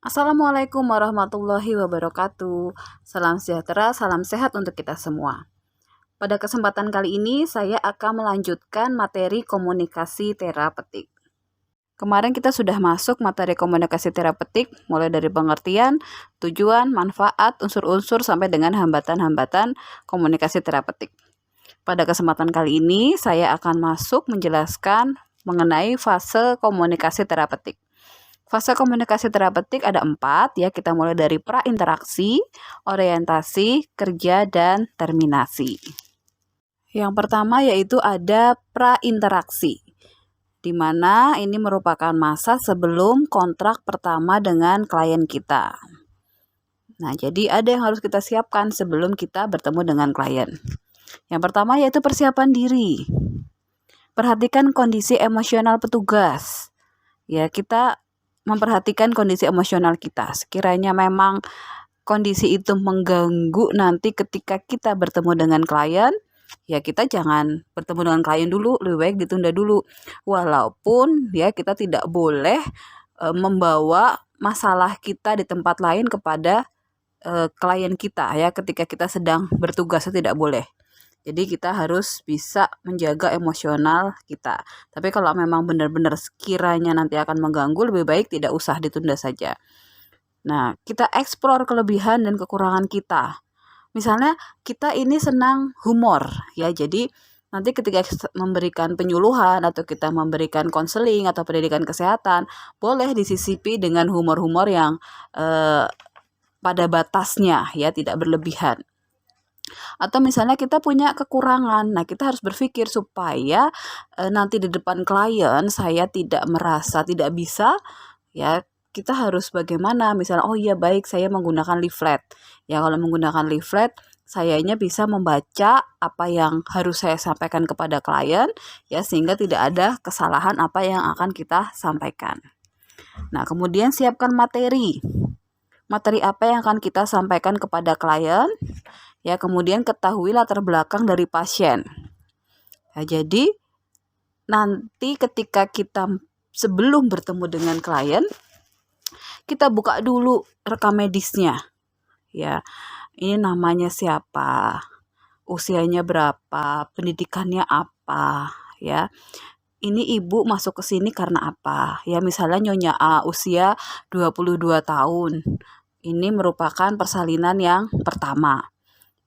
Assalamualaikum warahmatullahi wabarakatuh. Salam sejahtera, salam sehat untuk kita semua. Pada kesempatan kali ini, saya akan melanjutkan materi komunikasi terapeutik. Kemarin kita sudah masuk materi komunikasi terapeutik, mulai dari pengertian, tujuan, manfaat, unsur-unsur, sampai dengan hambatan-hambatan komunikasi terapeutik. Pada kesempatan kali ini, saya akan masuk menjelaskan mengenai fase komunikasi terapeutik. Fase komunikasi terapeutik ada 4 ya, kita mulai dari prainteraksi, orientasi, kerja, dan terminasi. Yang pertama yaitu ada prainteraksi, di mana ini merupakan masa sebelum kontrak pertama dengan klien kita. Nah, jadi ada yang harus kita siapkan sebelum kita bertemu dengan klien. Yang pertama yaitu persiapan diri. Perhatikan kondisi emosional petugas. Ya, kita memperhatikan kondisi emosional kita. Sekiranya memang kondisi itu mengganggu nanti ketika kita bertemu dengan klien, ya kita jangan bertemu dengan klien dulu, lebih baik ditunda dulu. Walaupun ya kita tidak boleh membawa masalah kita di tempat lain kepada klien kita ya, ketika kita sedang bertugas itu tidak boleh. Jadi kita harus bisa menjaga emosional kita. Tapi kalau memang benar-benar sekiranya nanti akan mengganggu, lebih baik tidak usah, ditunda saja. Nah, kita eksplor kelebihan dan kekurangan kita. Misalnya kita ini senang humor ya. Jadi nanti ketika memberikan penyuluhan atau kita memberikan konseling atau pendidikan kesehatan, boleh disisipi dengan humor-humor yang pada batasnya ya, tidak berlebihan. Atau misalnya kita punya kekurangan, nah kita harus berpikir supaya nanti di depan klien saya tidak merasa tidak bisa, ya kita harus bagaimana, misalnya oh iya baik saya menggunakan leaflet, ya kalau menggunakan leaflet sayanya bisa membaca apa yang harus saya sampaikan kepada klien, ya sehingga tidak ada kesalahan apa yang akan kita sampaikan. Nah kemudian siapkan materi apa yang akan kita sampaikan kepada klien. Ya, kemudian ketahui latar belakang dari pasien. Ya, jadi nanti ketika kita sebelum bertemu dengan klien, kita buka dulu rekam medisnya. Ya, ini namanya siapa, usianya berapa, pendidikannya apa, ya. Ini ibu masuk ke sini karena apa? Ya, misalnya Nyonya A usia 22 tahun. Ini merupakan persalinan yang pertama.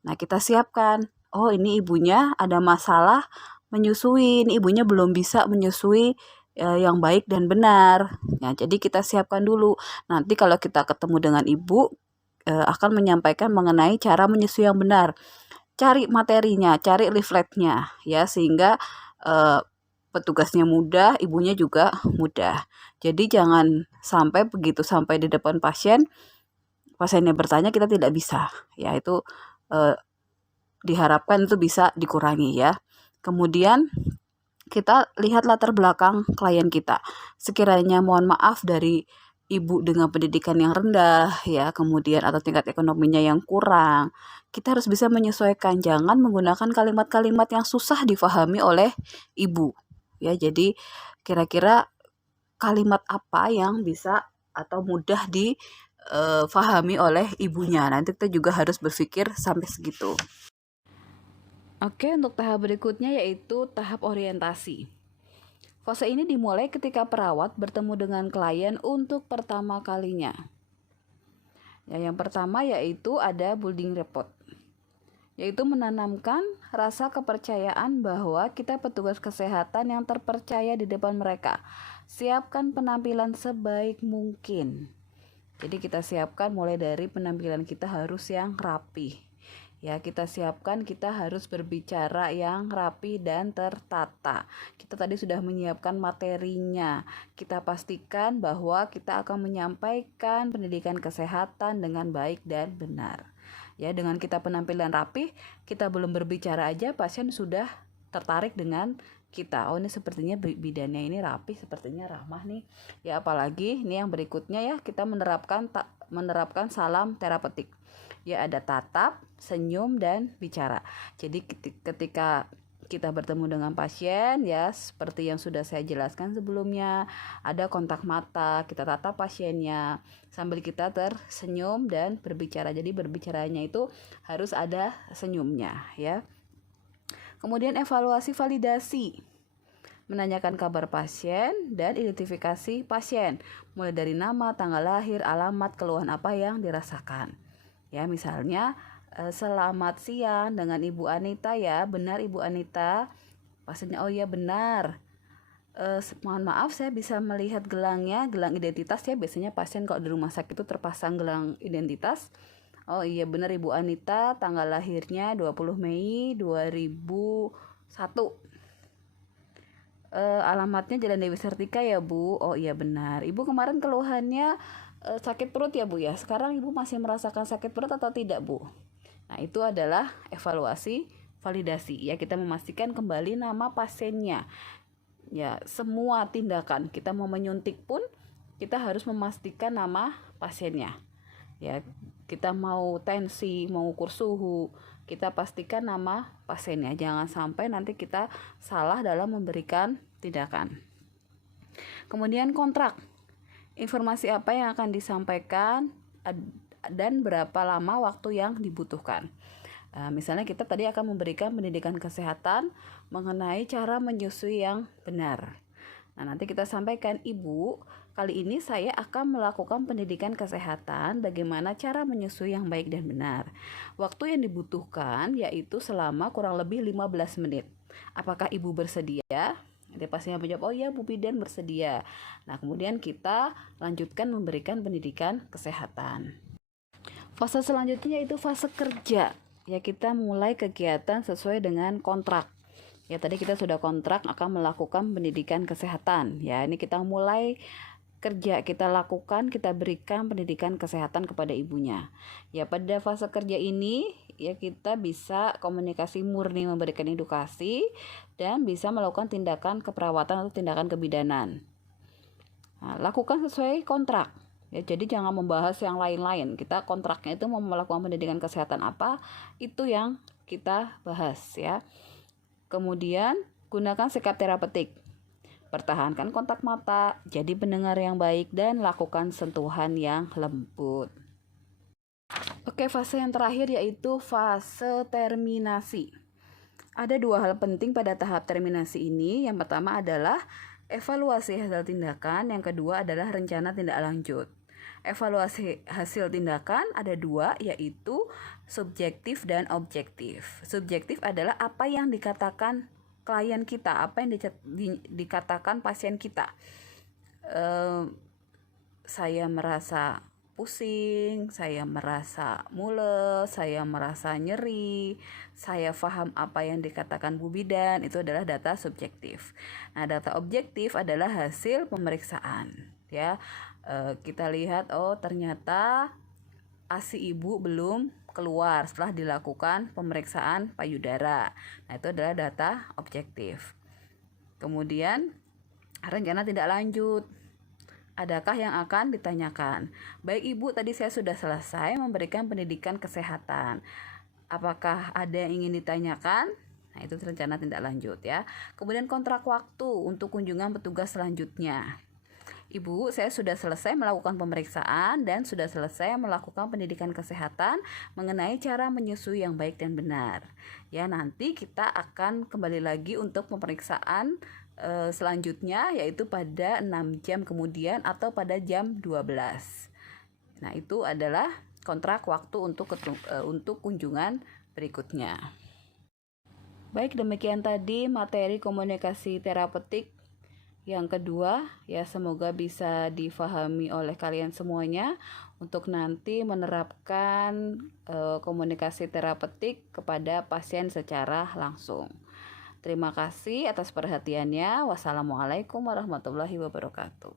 Nah, kita siapkan. Oh, ini ibunya ada masalah menyusui. Ini ibunya belum bisa menyusui yang baik dan benar. Nah, jadi kita siapkan dulu. Nanti kalau kita ketemu dengan ibu, akan menyampaikan mengenai cara menyusui yang benar. Cari materinya, cari leafletnya, ya, sehingga petugasnya mudah, ibunya juga mudah. Jadi jangan sampai begitu sampai di depan pasien, pasiennya bertanya kita tidak bisa. Ya, itu diharapkan itu bisa dikurangi ya. Kemudian kita lihat latar belakang klien kita. Sekiranya mohon maaf dari ibu dengan pendidikan yang rendah ya, kemudian atau tingkat ekonominya yang kurang, kita harus bisa menyesuaikan. Jangan menggunakan kalimat-kalimat yang susah difahami oleh ibu. Ya, jadi kira-kira kalimat apa yang bisa atau mudah difahami oleh ibunya. Nanti kita juga harus berpikir sampai segitu. Oke, untuk tahap berikutnya yaitu tahap orientasi. Fase ini dimulai ketika perawat bertemu dengan klien untuk pertama kalinya. Ya, yang pertama yaitu ada building rapport, yaitu menanamkan rasa kepercayaan bahwa kita petugas kesehatan yang terpercaya di depan mereka. Siapkan penampilan sebaik mungkin. Jadi kita siapkan mulai dari penampilan kita harus yang rapi. Ya, kita siapkan, kita harus berbicara yang rapi dan tertata. Kita tadi sudah menyiapkan materinya. Kita pastikan bahwa kita akan menyampaikan pendidikan kesehatan dengan baik dan benar. Ya, dengan kita penampilan rapi, kita belum berbicara aja pasien sudah tertarik dengan kita. Oh, ini sepertinya bidannya ini rapi, sepertinya ramah nih. Ya, apalagi ini yang berikutnya ya, kita menerapkan salam terapeutik. Ya, ada tatap, senyum, dan bicara. Jadi ketika kita bertemu dengan pasien, ya seperti yang sudah saya jelaskan sebelumnya, ada kontak mata, kita tatap pasiennya sambil kita tersenyum dan berbicara. Jadi berbicaranya itu harus ada senyumnya, ya. Kemudian evaluasi validasi, menanyakan kabar pasien dan identifikasi pasien, mulai dari nama, tanggal lahir, alamat, keluhan apa yang dirasakan. Ya, misalnya selamat siang dengan Ibu Anita ya, benar Ibu Anita? Pasiennya, oh iya benar. Mohon maaf, saya bisa melihat gelangnya, gelang identitas ya. Biasanya pasien kalau di rumah sakit itu terpasang gelang identitas. Oh iya benar Ibu Anita, tanggal lahirnya 20 Mei 2001. Alamatnya Jalan Dewi Sartika ya Bu. Oh iya benar. Ibu kemarin keluhannya sakit perut ya Bu ya. Sekarang Ibu masih merasakan sakit perut atau tidak Bu? Nah, itu adalah evaluasi validasi. Ya, kita memastikan kembali nama pasiennya. Ya, semua tindakan kita mau menyuntik pun kita harus memastikan nama pasiennya. Ya, kita mau tensi, mau ukur suhu, kita pastikan nama pasiennya. Jangan sampai nanti kita salah dalam memberikan tindakan. Kemudian kontrak. Informasi apa yang akan disampaikan dan berapa lama waktu yang dibutuhkan. Misalnya kita tadi akan memberikan pendidikan kesehatan mengenai cara menyusui yang benar. Nah, nanti kita sampaikan, Ibu, kali ini saya akan melakukan pendidikan kesehatan bagaimana cara menyusui yang baik dan benar. Waktu yang dibutuhkan yaitu selama kurang lebih 15 menit. Apakah Ibu bersedia? Nanti pasiennya menjawab, oh iya Bu Bidan bersedia. Nah, kemudian kita lanjutkan memberikan pendidikan kesehatan. Fase selanjutnya yaitu fase kerja. Ya, kita mulai kegiatan sesuai dengan kontrak. Ya, tadi kita sudah kontrak akan melakukan pendidikan kesehatan. Ya, ini kita mulai kerja, kita lakukan, kita berikan pendidikan kesehatan kepada ibunya. Ya, pada fase kerja ini ya kita bisa komunikasi murni memberikan edukasi dan bisa melakukan tindakan keperawatan atau tindakan kebidanan. Nah, lakukan sesuai kontrak. Ya, jadi jangan membahas yang lain-lain. Kita kontraknya itu mau melakukan pendidikan kesehatan apa, itu yang kita bahas ya. Kemudian gunakan sikap terapeutik. Pertahankan kontak mata, jadi pendengar yang baik dan lakukan sentuhan yang lembut. Oke, fase yang terakhir yaitu fase terminasi. Ada dua hal penting pada tahap terminasi ini. Yang pertama adalah evaluasi hasil tindakan, yang kedua adalah rencana tindak lanjut. Evaluasi hasil tindakan ada dua, yaitu subjektif dan objektif. Subjektif adalah apa yang dikatakan klien kita, apa yang dikatakan pasien kita. Saya merasa pusing, saya merasa mules, saya merasa nyeri, saya paham apa yang dikatakan Bu Bidan, itu adalah data subjektif. Nah, data objektif adalah hasil pemeriksaan ya. Kita lihat, oh ternyata ASI ibu belum keluar setelah dilakukan pemeriksaan payudara. Nah, itu adalah data objektif. Kemudian rencana tindak lanjut, adakah yang akan ditanyakan? Baik Ibu, tadi saya sudah selesai memberikan pendidikan kesehatan. Apakah ada yang ingin ditanyakan? Nah, itu rencana tindak lanjut ya. Kemudian kontrak waktu untuk kunjungan petugas selanjutnya. Ibu, saya sudah selesai melakukan pemeriksaan dan sudah selesai melakukan pendidikan kesehatan mengenai cara menyusui yang baik dan benar. Ya, nanti kita akan kembali lagi untuk pemeriksaan selanjutnya, yaitu pada 6 jam kemudian atau pada jam 12. Nah, itu adalah kontrak waktu untuk kunjungan berikutnya. Baik, demikian tadi materi komunikasi terapeutik yang kedua ya, semoga bisa difahami oleh kalian semuanya untuk nanti menerapkan komunikasi terapeutik kepada pasien secara langsung. Terima kasih atas perhatiannya. Wassalamualaikum warahmatullahi wabarakatuh.